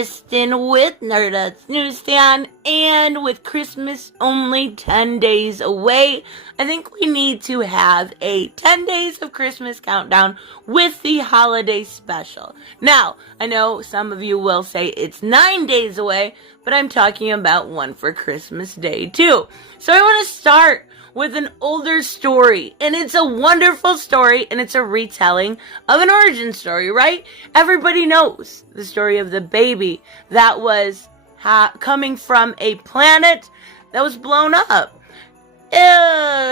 Kristen with Nerdette's Newsstand, and with Christmas only 10 days away, I think we need to have a 10 days of Christmas countdown with the holiday special. Now, I know some of you will say it's 9 days away, but I'm talking about one for Christmas Day too. So I want to start with an older story, and it's a wonderful story, and it's a retelling of an origin story, right? Everybody knows the story of the baby that was coming from a planet that was blown up.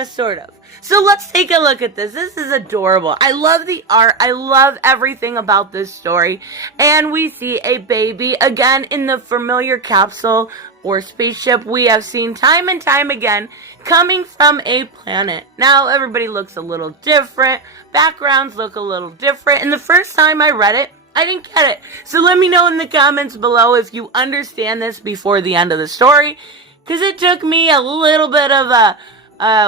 Sort of. So let's take a look at this. This is adorable. I love the art. I love everything about this story. And we see a baby, again, in the familiar capsule or spaceship we have seen time and time again, coming from a planet. Now, everybody looks a little different. Backgrounds look a little different. And the first time I read it, I didn't get it. So let me know in the comments below if you understand this before the end of the story, because it took me a little bit of a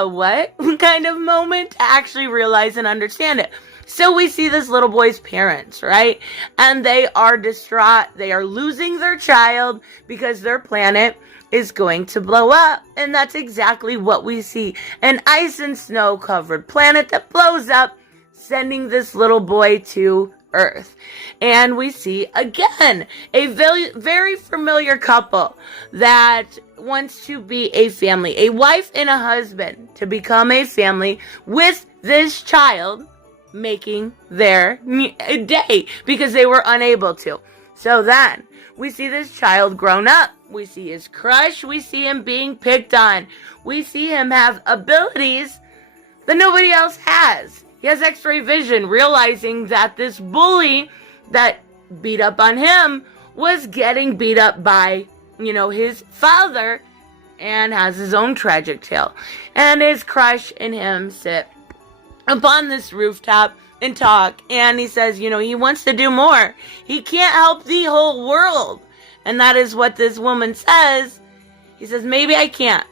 what kind of moment to actually realize and understand it. So we see this little boy's parents, right? And they are distraught. They are losing their child because their planet is going to blow up. And that's exactly what we see. An ice and snow covered planet that blows up, sending this little boy to Earth. And we see again a very, very familiar couple that wants to be a family, a wife and a husband, to become a family with this child making their day because they were unable to. So then we see this child grown up. We see his crush. We see him being picked on. We see him have abilities that nobody else has. He has X-ray vision, realizing that this bully that beat up on him was getting beat up by, his father, and has his own tragic tale. And his crush and him sit upon this rooftop and talk, and he says, he wants to do more. He can't help the whole world. And that is what this woman says. He says, maybe I can't,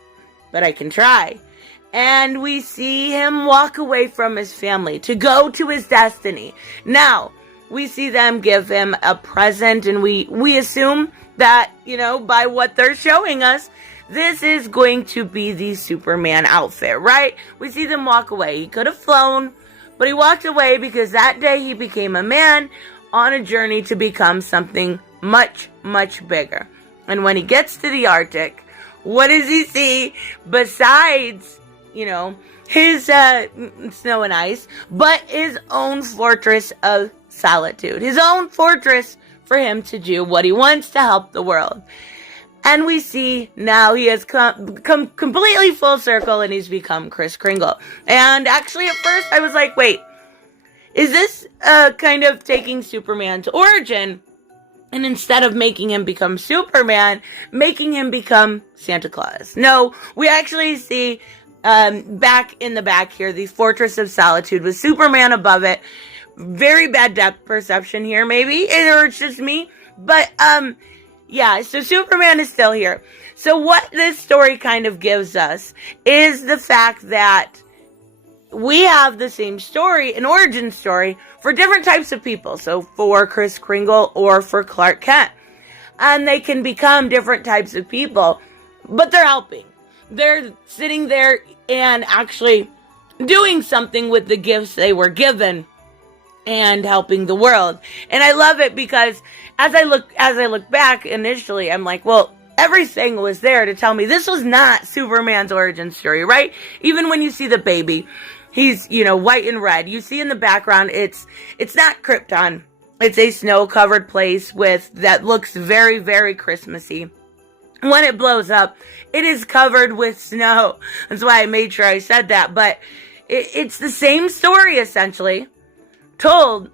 but I can try. And we see him walk away from his family to go to his destiny. Now, we see them give him a present, and we assume that, by what they're showing us, this is going to be the Superman outfit, right? We see them walk away. He could have flown, but he walked away because that day he became a man on a journey to become something much, much bigger. And when he gets to the Arctic, what does he see besides his snow and ice, but his own fortress of solitude, his own fortress for him to do what he wants to help the world. And we see now he has come completely full circle, and he's become Kris Kringle. And actually at first I was like, wait, is this kind of taking Superman's origin, and instead of making him become Superman, making him become Santa Claus? No, we actually see back in the back here, the Fortress of Solitude with Superman above it. Very bad depth perception here, maybe, or it's just me. But, yeah, so Superman is still here. So what this story kind of gives us is the fact that we have the same story, an origin story, for different types of people. So for Kris Kringle or for Clark Kent. And they can become different types of people, but they're helping. They're sitting there and actually doing something with the gifts they were given and helping the world. And I love it because as I look back initially, I'm like, well, everything was there to tell me this was not Superman's origin story, right? Even when you see the baby, he's, white and red. You see in the background, it's not Krypton. It's a snow-covered place that looks very, very Christmassy. When it blows up, it is covered with snow. That's why I made sure I said that. But it's the same story, essentially, told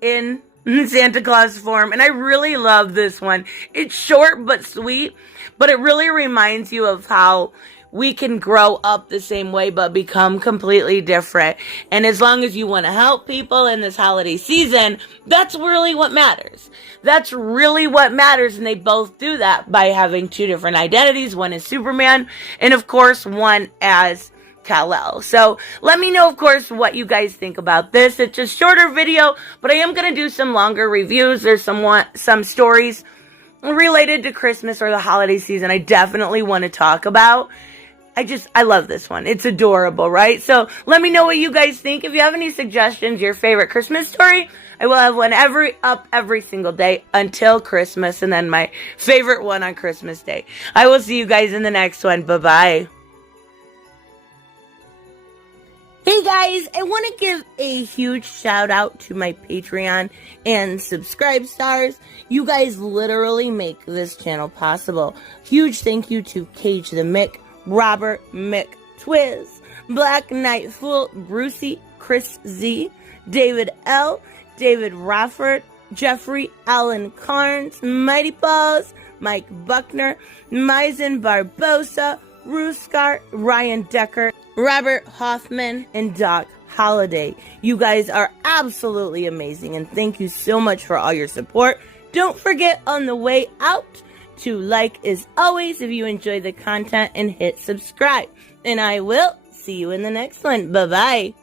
in Santa Claus form. And I really love this one. It's short but sweet, but it really reminds you of how we can grow up the same way but become completely different. And as long as you want to help people in this holiday season, that's really what matters. That's really what matters. And they both do that by having two different identities. One is Superman, and of course, one as Kal-El. So let me know, of course, what you guys think about this. It's a shorter video, but I am going to do some longer reviews. There's some stories related to Christmas or the holiday season I definitely want to talk about. I love this one. It's adorable, right? So let me know what you guys think. If you have any suggestions, your favorite Christmas story, I will have one every single day until Christmas, and then my favorite one on Christmas Day. I will see you guys in the next one. Bye-bye. Hey guys, I want to give a huge shout out to my Patreon and subscribe stars. You guys literally make this channel possible. Huge thank you to Cage the Mick, Robert Mick Twiz, Black Knight Fool, Brucey, Chris Z, David L, David Rafford, Jeffrey Allen Carnes, Mighty Paws, Mike Buckner, Maizen Barbosa, Ruskar, Ryan Decker, Robert Hoffman, and Doc Holliday. You guys are absolutely amazing, and thank you so much for all your support. Don't forget on the way out to like as always if you enjoy the content and hit subscribe. And I will see you in the next one. Bye-bye.